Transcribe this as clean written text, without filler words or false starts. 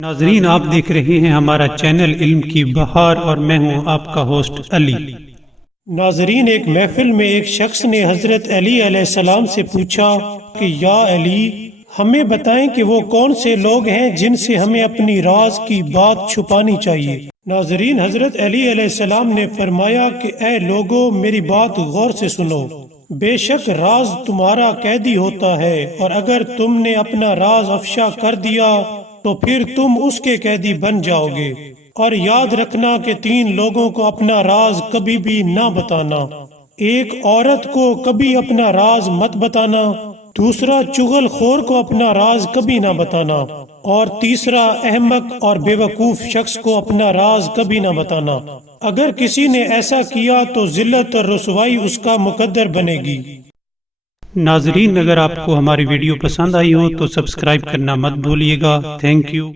ناظرین، آپ دیکھ رہے ہیں ہمارا چینل علم کی بہار اور میں ہوں آپ کا ہوسٹ علی۔ ناظرین، ایک محفل میں ایک شخص نے حضرت علی علیہ السلام سے پوچھا کہ یا علی، ہمیں بتائیں کہ وہ کون سے لوگ ہیں جن سے ہمیں اپنی راز کی بات چھپانی چاہیے۔ ناظرین، حضرت علی علیہ السلام نے فرمایا کہ اے لوگو، میری بات غور سے سنو۔ بے شک راز تمہارا قیدی ہوتا ہے، اور اگر تم نے اپنا راز افشا کر دیا تو پھر تم اس کے قیدی بن جاؤ گے۔ اور یاد رکھنا کہ 3 لوگوں کو اپنا راز کبھی بھی نہ بتانا۔ ایک عورت کو کبھی اپنا راز مت بتانا، دوسرا چغل خور کو اپنا راز کبھی نہ بتانا، اور تیسرا احمق اور بے وقوف شخص کو اپنا راز کبھی نہ بتانا۔ اگر کسی نے ایسا کیا تو ذلت اور رسوائی اس کا مقدر بنے گی۔ ناظرین، اگر آپ کو ہماری ویڈیو پسند آئی ہو تو سبسکرائب کرنا مت بھولیے گا۔ Thank you.